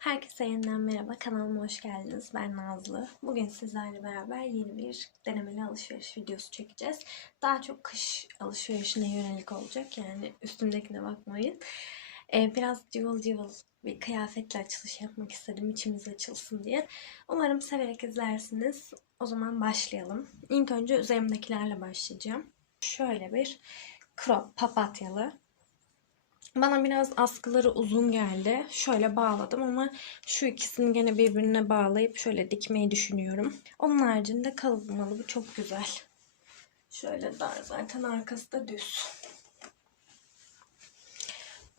Herkese yeniden merhaba. Kanalıma hoş geldiniz. Ben Nazlı. Bugün sizlerle beraber yeni bir denemeli alışveriş videosu çekeceğiz. Daha çok kış alışverişine yönelik olacak. Yani üstümdekine bakmayın. Ee, biraz cıvıl cıvıl bir kıyafetle açılış yapmak istedim. içimiz açılsın diye. Umarım severek izlersiniz. O zaman başlayalım. İlk önce üzerimdekilerle başlayacağım. Şöyle bir crop papatyalı bana biraz askıları uzun geldi. Şöyle bağladım ama şu ikisini gene birbirine bağlayıp şöyle dikmeyi düşünüyorum. Onun haricinde kalıbımalı bu çok güzel. Şöyle dar zaten arkası da düz.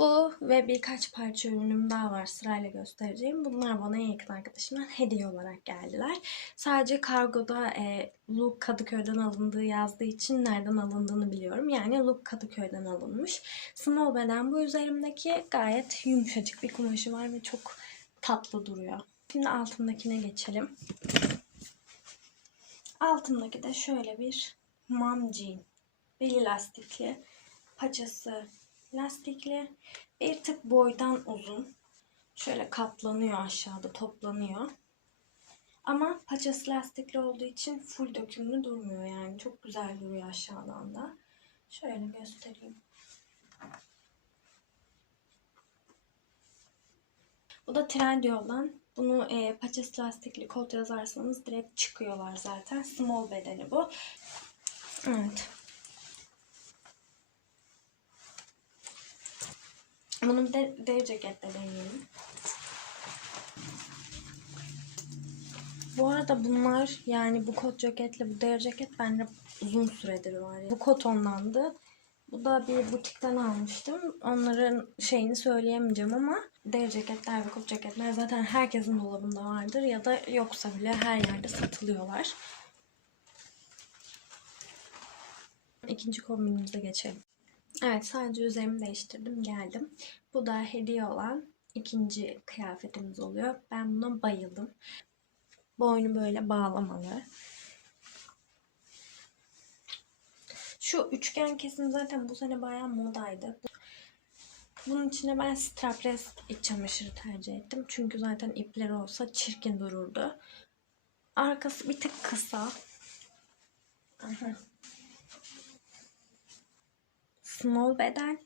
Bu ve birkaç parça ürünüm daha var sırayla göstereceğim. Bunlar bana en yakın arkadaşımdan hediye olarak geldiler. Sadece kargoda e, Look Kadıköy'den alındığı yazdığı için nereden alındığını biliyorum. Yani Look Kadıköy'den alınmış. Small beden bu üzerimdeki gayet yumuşacık bir kumaşı var ve çok tatlı duruyor. Şimdi altındakine geçelim. Altındaki de şöyle bir mom jean. Beli lastikli. Paçası lastikli. Bir tık boydan uzun. Şöyle katlanıyor aşağıda toplanıyor. Ama paçası lastikli olduğu için full dökümlü durmuyor yani. Çok güzel duruyor aşağıdan da. Şöyle göstereyim. Bu da Trendyol'dan. Bunu e, paçası lastikli kot yazarsanız direkt çıkıyorlar zaten. Small bedeni bu. Evet. Bunu bir de deri ceketle deneyelim. Bu arada bunlar yani bu kot ceketle bu deri ceket bende uzun süredir var. Bu kotondandı. Bu da bir butikten almıştım. Onların şeyini söyleyemeyeceğim ama deri ceketler ve kot ceketler zaten herkesin dolabında vardır ya da yoksa bile her yerde satılıyorlar. İkinci kombinimize geçelim. Evet sadece üzerimi değiştirdim geldim. Bu da hediye olan ikinci kıyafetimiz oluyor. Ben buna bayıldım. Boynu böyle bağlamalı. Şu üçgen kesim zaten bu sene bayağı modaydı. Bunun içine ben strapless iç çamaşırı tercih ettim. Çünkü zaten ipleri olsa çirkin dururdu. Arkası bir tık kısa. Aha. Small beden.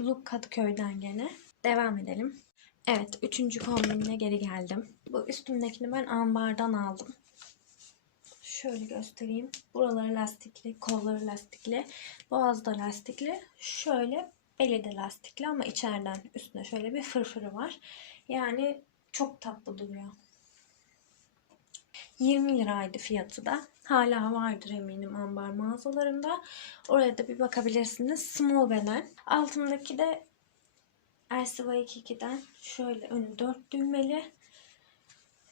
Look Kadıköy'den gene. Devam edelim. Evet, üçüncü kombinine geri geldim. Bu üstümdekini ben ambardan aldım. Şöyle göstereyim. Buraları lastikli, kolları lastikli, boğazda lastikli. Şöyle beli de lastikli ama içeriden üstüne şöyle bir fırfırı var. Yani çok tatlı duruyor. 20 liraydı fiyatı da. Hala vardır eminim ambar mağazalarında. Oraya da bir bakabilirsiniz. Small beden. Altındaki de Elsiva 22'den şöyle önü dört düğmeli.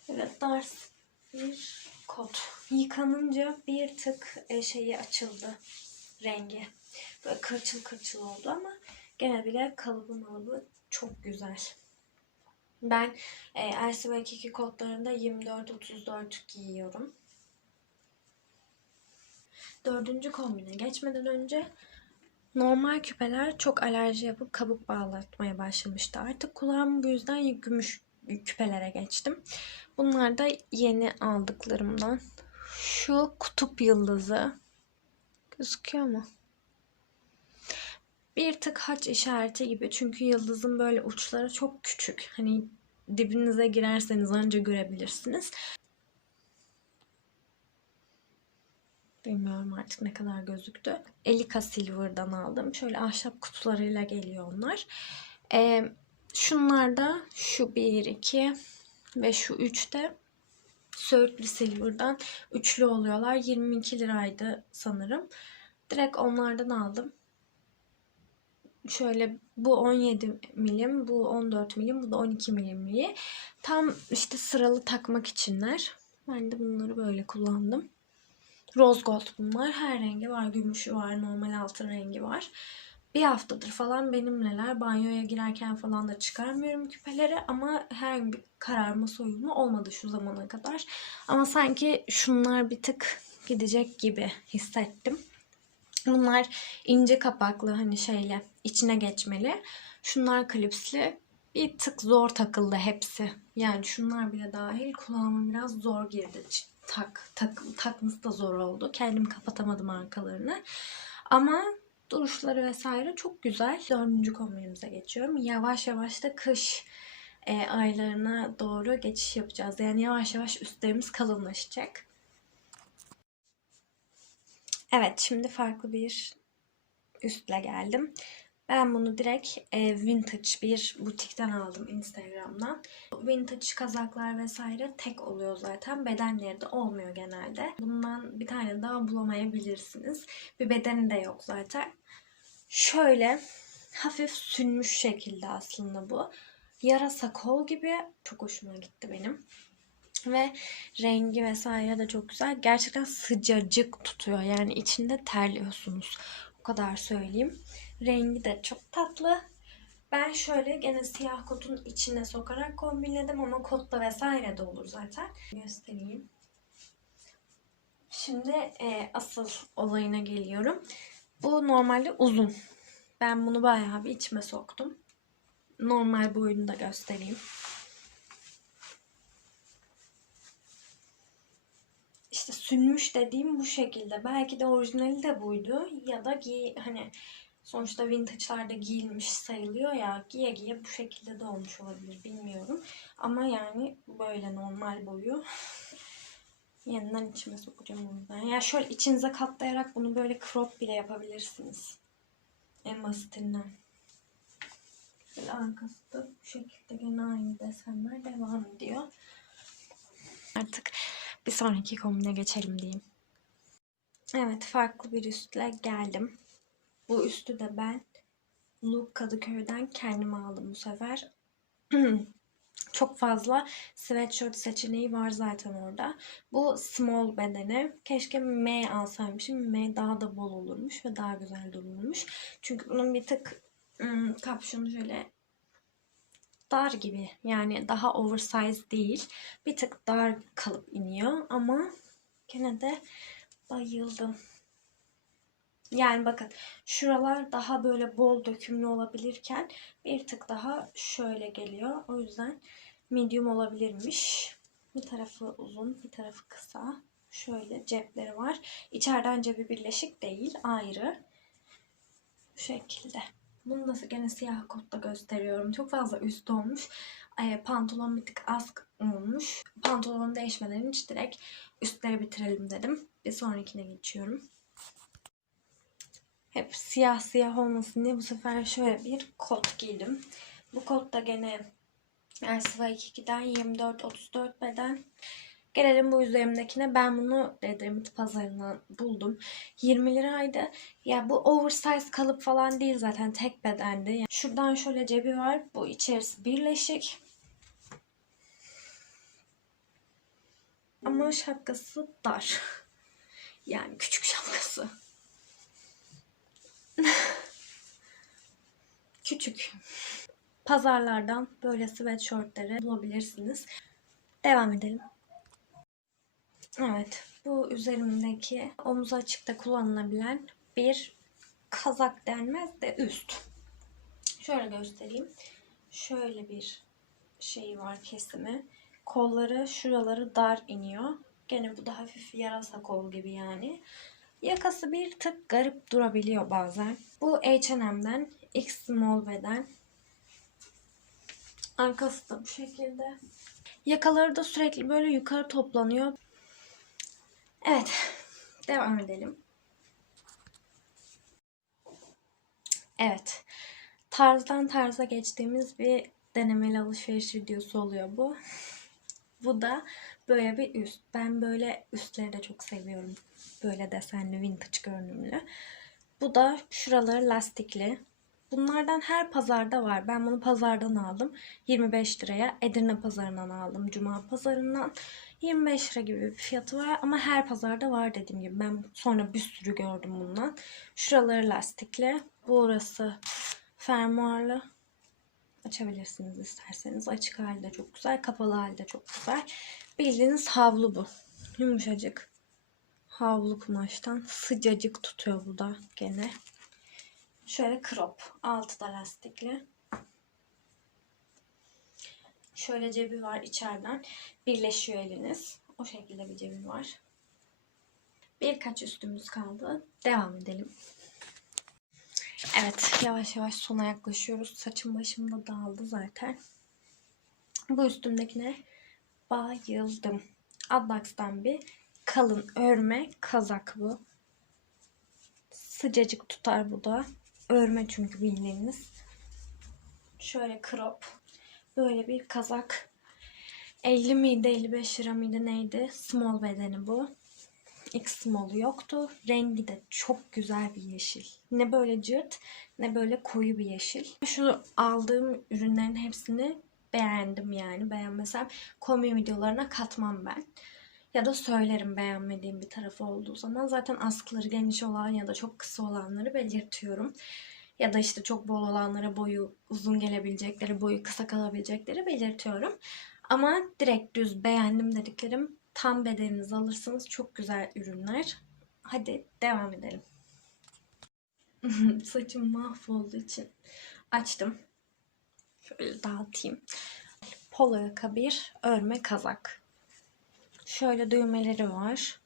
Evet dar bir kot. Yıkanınca bir tık e, şeyi açıldı rengi. Böyle kırçıl kırçıl oldu ama gene bile kalıbı malıbı çok güzel. Ben e, Elsiva 22 kodlarında 24-34 giyiyorum. Dördüncü kombine geçmeden önce normal küpeler çok alerji yapıp kabuk bağlatmaya başlamıştı. Artık kulağım bu yüzden gümüş küpelere geçtim. Bunlar da yeni aldıklarımdan. Şu kutup yıldızı. Gözüküyor mu? Bir tık haç işareti gibi. Çünkü yıldızın böyle uçları çok küçük. Hani dibinize girerseniz anca görebilirsiniz. Bilmiyorum artık ne kadar gözüktü. Elika Silver'dan aldım. Şöyle ahşap kutularıyla geliyor onlar. Ee, şunlar da şu 1, 2 ve şu 3 de Söğütlü Silver'dan üçlü oluyorlar. 22 liraydı sanırım. Direkt onlardan aldım. Şöyle bu 17 milim, bu 14 milim, bu da 12 milimliği. Tam işte sıralı takmak içinler. Ben de bunları böyle kullandım. Rose gold bunlar. Her rengi var. Gümüşü var. Normal altın rengi var. Bir haftadır falan benimleler. Banyoya girerken falan da çıkarmıyorum küpeleri. Ama herhangi bir kararma soyulma olmadı şu zamana kadar. Ama sanki şunlar bir tık gidecek gibi hissettim. Bunlar ince kapaklı hani şeyle içine geçmeli. Şunlar klipsli. bir tık zor takıldı hepsi. Yani şunlar bile dahil kulağıma biraz zor girdi. Tak, tak, takması da zor oldu. Kendim kapatamadım arkalarını. Ama duruşları vesaire çok güzel. Dördüncü kombinimize geçiyorum. Yavaş yavaş da kış e, aylarına doğru geçiş yapacağız. Yani yavaş yavaş üstlerimiz kalınlaşacak. Evet şimdi farklı bir üstle geldim. Ben bunu direkt e, vintage bir butikten aldım Instagram'dan. Vintage kazaklar vesaire tek oluyor zaten. Bedenleri de olmuyor genelde. Bundan bir tane daha bulamayabilirsiniz. Bir bedeni de yok zaten. Şöyle hafif sünmüş şekilde aslında bu. Yarasa kol gibi çok hoşuma gitti benim. Ve rengi vesaire de çok güzel. Gerçekten sıcacık tutuyor. Yani içinde terliyorsunuz. O kadar söyleyeyim. Rengi de çok tatlı. Ben şöyle gene siyah kotun içine sokarak kombinledim ama kotla vesaire de olur zaten. Göstereyim. Şimdi e, asıl olayına geliyorum. Bu normalde uzun. Ben bunu bayağı bir içime soktum. Normal boyunu da göstereyim. İşte sünmüş dediğim bu şekilde. Belki de orijinali de buydu. Ya da giy hani sonuçta vintage'larda giyilmiş sayılıyor ya. Giye giye bu şekilde de olmuş olabilir bilmiyorum. Ama yani böyle normal boyu. Yeniden içime sokacağım ben. Ya şöyle içinize katlayarak bunu böyle crop bile yapabilirsiniz. En basitinden. Böyle arkası da bu şekilde gene aynı desenler devam ediyor. Artık bir sonraki kombine geçelim diyeyim. Evet farklı bir üstle geldim. Bu üstü de ben Look Kadıköy'den kendime aldım bu sefer. Çok fazla sweatshirt seçeneği var zaten orada. Bu small bedeni. Keşke M alsaymışım. M daha da bol olurmuş ve daha güzel dururmuş. Çünkü bunun bir tık ım, kapşonu şöyle dar gibi. Yani daha oversize değil. Bir tık dar kalıp iniyor ama gene de bayıldım. Yani bakın şuralar daha böyle bol dökümlü olabilirken bir tık daha şöyle geliyor. O yüzden medium olabilirmiş. Bir tarafı uzun, bir tarafı kısa. Şöyle cepleri var. İçeriden cebi birleşik değil, ayrı. Bu şekilde. Bunu da gene siyah kotta gösteriyorum. Çok fazla üst olmuş. E, pantolon bir tık az olmuş. Pantolonu değişmeden hiç direkt üstleri bitirelim dedim. Bir sonrakine geçiyorum. Hep siyah siyah olmasın diye bu sefer şöyle bir kot giydim. Bu kot da gene Elsiva 22'den 24-34 beden. Gelelim bu üzerimdekine. Ben bunu Edremit pazarından buldum. 20 liraydı. Ya bu oversize kalıp falan değil zaten tek bedendi. Yani şuradan şöyle cebi var. Bu içerisi birleşik. Ama şapkası dar. Yani küçük şapkası. küçük. Pazarlardan böyle sweatshirtleri bulabilirsiniz. Devam edelim. Evet, bu üzerimdeki omuz açıkta kullanılabilen bir kazak denmez de üst. Şöyle göstereyim. Şöyle bir şey var kesimi. Kolları şuraları dar iniyor. Gene bu da hafif yarasa kol gibi yani. Yakası bir tık garip durabiliyor bazen. Bu H&M'den X Small beden. Arkası da bu şekilde. Yakaları da sürekli böyle yukarı toplanıyor. Evet. Devam edelim. Evet. Tarzdan tarza geçtiğimiz bir denemeli alışveriş videosu oluyor bu. Bu da böyle bir üst. Ben böyle üstleri de çok seviyorum. Böyle desenli, vintage görünümlü. Bu da şuraları lastikli. Bunlardan her pazarda var. Ben bunu pazardan aldım. 25 liraya. Edirne pazarından aldım. Cuma pazarından. 25 lira gibi bir fiyatı var ama her pazarda var dediğim gibi. Ben sonra bir sürü gördüm bundan. Şuraları lastikli. Bu orası fermuarlı. Açabilirsiniz isterseniz. Açık halde çok güzel. Kapalı halde çok güzel. Bildiğiniz havlu bu. Yumuşacık. Havlu kumaştan. Sıcacık tutuyor bu da gene. Şöyle crop. Altı da lastikli. Şöyle cebi var içeriden. Birleşiyor eliniz. O şekilde bir cebi var. Birkaç üstümüz kaldı. Devam edelim. Evet yavaş yavaş sona yaklaşıyoruz. Saçım başım da dağıldı zaten. Bu üstümdekine bayıldım. Adlax'tan bir kalın örme kazak bu. Sıcacık tutar bu da. Örme çünkü bildiğiniz. Şöyle crop. Böyle bir kazak. 50 miydi 55 lira mıydı neydi? Small bedeni bu. X small'u yoktu. Rengi de çok güzel bir yeşil. Ne böyle cırt ne böyle koyu bir yeşil. Şu aldığım ürünlerin hepsini beğendim yani. Beğenmesem kombi videolarına katmam ben. Ya da söylerim beğenmediğim bir tarafı olduğu zaman. Zaten askıları geniş olan ya da çok kısa olanları belirtiyorum. Ya da işte çok bol olanlara boyu uzun gelebilecekleri, boyu kısa kalabilecekleri belirtiyorum. Ama direkt düz beğendim dediklerim tam bedeninizi alırsınız. Çok güzel ürünler. Hadi devam edelim. Saçım mahvolduğu için açtım. Şöyle dağıtayım. Polo yaka bir örme kazak. Şöyle düğmeleri var.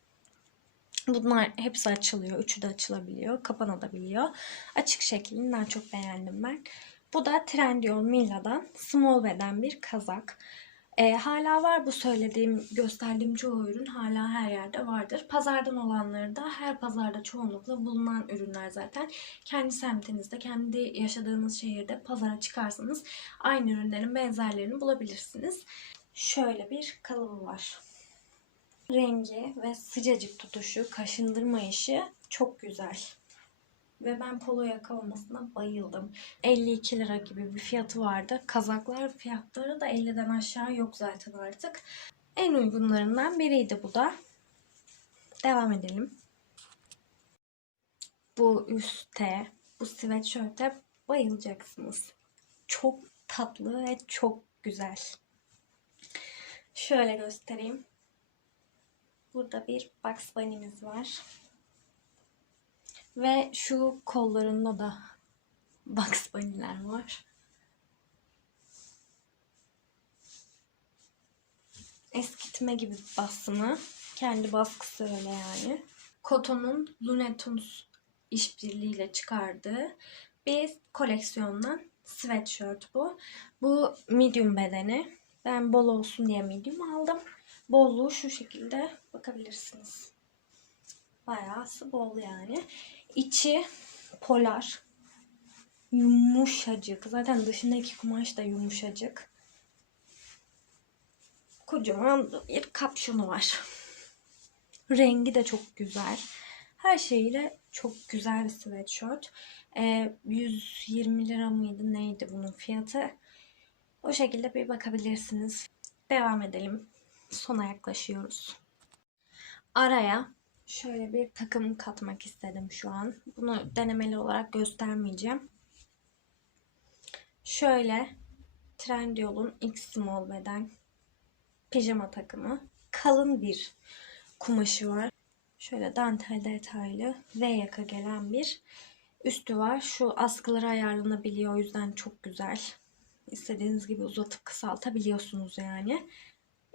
Bunlar hepsi açılıyor. Üçü de açılabiliyor. Kapanabiliyor. Açık şeklini daha çok beğendim ben. Bu da Trendyol Milla'dan small beden bir kazak. E, hala var bu söylediğim, gösterdiğim çoğu ürün hala her yerde vardır. Pazardan olanları da her pazarda çoğunlukla bulunan ürünler zaten. Kendi semtinizde, kendi yaşadığınız şehirde pazara çıkarsanız aynı ürünlerin benzerlerini bulabilirsiniz. Şöyle bir kalıbı var. Rengi ve sıcacık tutuşu, kaşındırma işi çok güzel. Ve ben polo yaka olmasına bayıldım. 52 lira gibi bir fiyatı vardı. Kazaklar fiyatları da 50'den aşağı yok zaten artık. En uygunlarından biriydi bu da. Devam edelim. Bu üste, bu sweatshirt'e bayılacaksınız. Çok tatlı ve çok güzel. Şöyle göstereyim. Burada bir Bugs Bunny'miz var. Ve şu kollarında da Bugs Bunny'ler var. Eskitme gibi basımı. Kendi baskısı öyle yani. Koton'un Lunetunes işbirliğiyle çıkardığı bir koleksiyondan sweatshirt bu. Bu medium bedeni. Ben bol olsun diye medium aldım. Bolluğu şu şekilde bakabilirsiniz. Bayağı bol yani. İçi polar. Yumuşacık. Zaten dışındaki kumaş da yumuşacık. Kocaman bir kapşonu var. Rengi de çok güzel. Her şeyiyle çok güzel bir sweatshirt. Ee, 120 lira mıydı neydi bunun fiyatı? O şekilde bir bakabilirsiniz. Devam edelim. Sona yaklaşıyoruz. Araya şöyle bir takım katmak istedim şu an. Bunu denemeli olarak göstermeyeceğim. Şöyle Trendyol'un X Small beden pijama takımı. Kalın bir kumaşı var. Şöyle dantel detaylı V yaka gelen bir üstü var. Şu askıları ayarlanabiliyor. O yüzden çok güzel. İstediğiniz gibi uzatıp kısaltabiliyorsunuz yani.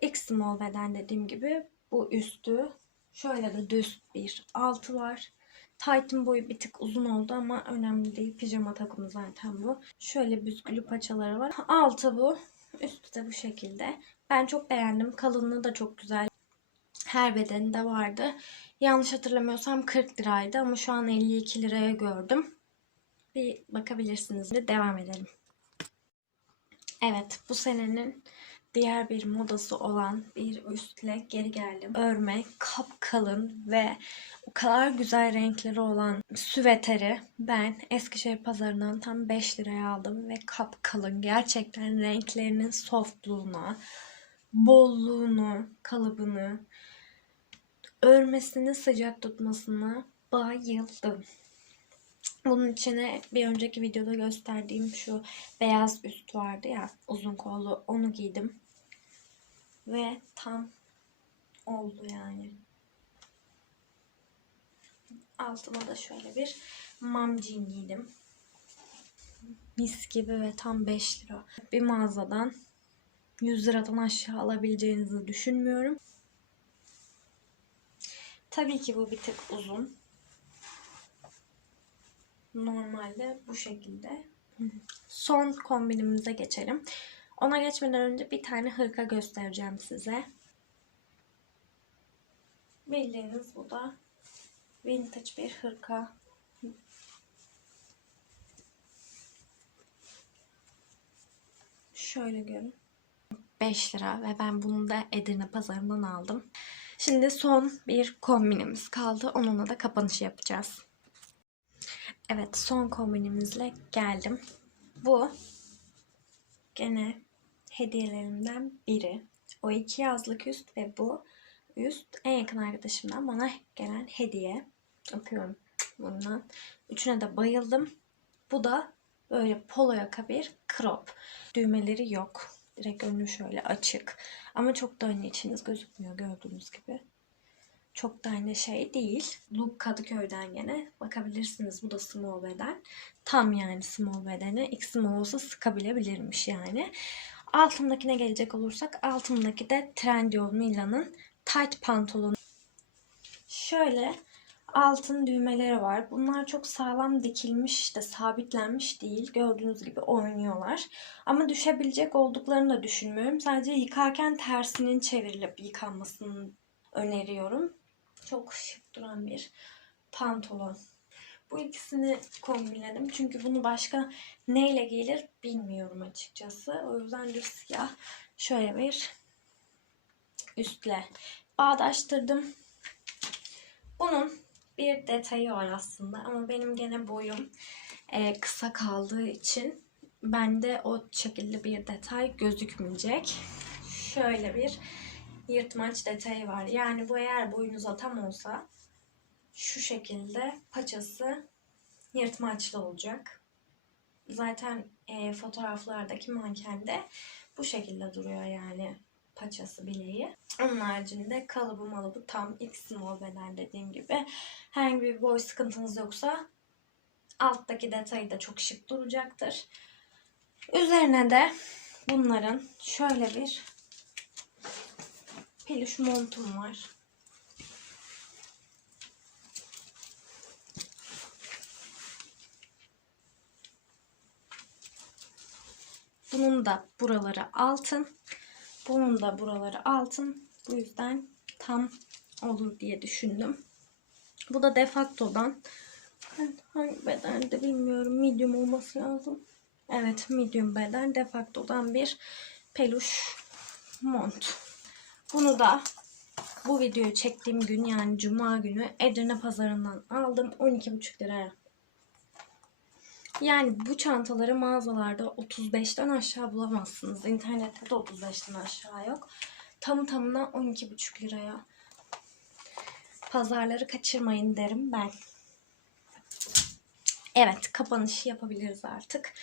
X small beden dediğim gibi bu üstü şöyle de düz bir altı var. Tight'ın boyu bir tık uzun oldu ama önemli değil. Pijama takımı zaten bu. Şöyle büzgülü paçaları var. Altı bu. Üstü de bu şekilde. Ben çok beğendim. Kalınlığı da çok güzel. Her bedeninde vardı. Yanlış hatırlamıyorsam 40 liraydı ama şu an 52 liraya gördüm. Bir bakabilirsiniz. Devam edelim. Evet bu senenin diğer bir modası olan bir üstle geri geldim. Örme, kapkalın ve o kadar güzel renkleri olan süveteri ben Eskişehir pazarından tam 5 liraya aldım ve kapkalın. Gerçekten renklerinin softluğuna, bolluğunu, kalıbını, örmesini sıcak tutmasına bayıldım. Bunun içine bir önceki videoda gösterdiğim şu beyaz üst vardı ya uzun kollu onu giydim. Ve tam oldu yani. Altıma da şöyle bir mam jean giydim. Mis gibi ve tam 5 lira. Bir mağazadan 100 liradan aşağı alabileceğinizi düşünmüyorum. Tabii ki bu bir tık uzun. Normalde bu şekilde. Son kombinimize geçelim. Ona geçmeden önce bir tane hırka göstereceğim size. Bildiğiniz bu da vintage bir hırka. Şöyle görün. 5 lira ve ben bunu da Edirne pazarından aldım. Şimdi son bir kombinimiz kaldı. Onunla da kapanışı yapacağız. Evet son kombinimizle geldim. Bu gene hediyelerimden biri. O iki yazlık üst ve bu üst en yakın arkadaşımdan bana gelen hediye. Öpüyorum bundan. Üçüne de bayıldım. Bu da böyle polo yaka bir crop. Düğmeleri yok. Direkt önü şöyle açık. Ama çok da önü içiniz gözükmüyor gördüğünüz gibi. Çok da aynı şey değil. Look Kadıköy'den gene bakabilirsiniz. Bu da small beden. Tam yani small bedeni. X small olsa sıkabilebilirmiş yani. Altındakine gelecek olursak altındaki de Trendyol Mila'nın tight pantolonu. Şöyle altın düğmeleri var. Bunlar çok sağlam dikilmiş işte sabitlenmiş değil. Gördüğünüz gibi oynuyorlar. Ama düşebilecek olduklarını da düşünmüyorum. Sadece yıkarken tersinin çevrilip yıkanmasını öneriyorum. Çok şık duran bir pantolon. Bu ikisini kombinledim. Çünkü bunu başka neyle giyilir bilmiyorum açıkçası. O yüzden de siyah şöyle bir üstle bağdaştırdım. Bunun bir detayı var aslında ama benim gene boyum e, kısa kaldığı için bende o şekilde bir detay gözükmeyecek. Şöyle bir yırtmaç detayı var. Yani bu eğer boyunuza tam olsa şu şekilde paçası yırtmaçlı olacak. Zaten e, fotoğraflardaki mankende bu şekilde duruyor yani paçası bileği. Onun haricinde kalıbı malıbı tam X small beden dediğim gibi. Herhangi bir boy sıkıntınız yoksa alttaki detayı da çok şık duracaktır. Üzerine de bunların şöyle bir peluş montum var. Bunun da buraları altın. Bunun da buraları altın. Bu yüzden tam olur diye düşündüm. Bu da defaktodan. Ben hangi bedende bilmiyorum. Medium olması lazım. Evet medium beden defaktodan bir peluş mont. Bunu da bu videoyu çektiğim gün yani cuma günü Edirne pazarından aldım. 12,5 liraya. Yani bu çantaları mağazalarda 35'ten aşağı bulamazsınız. İnternette de 35'ten aşağı yok. Tamı tamına 12,5 liraya. Pazarları kaçırmayın derim ben. Evet kapanışı yapabiliriz artık.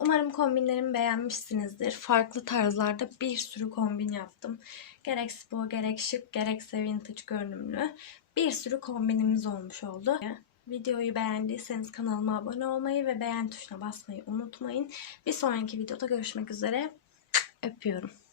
Umarım kombinlerimi beğenmişsinizdir. Farklı tarzlarda bir sürü kombin yaptım. Gerek spor, gerek şık, gerekse vintage görünümlü. Bir sürü kombinimiz olmuş oldu. Videoyu beğendiyseniz kanalıma abone olmayı ve beğen tuşuna basmayı unutmayın. Bir sonraki videoda görüşmek üzere. Öpüyorum.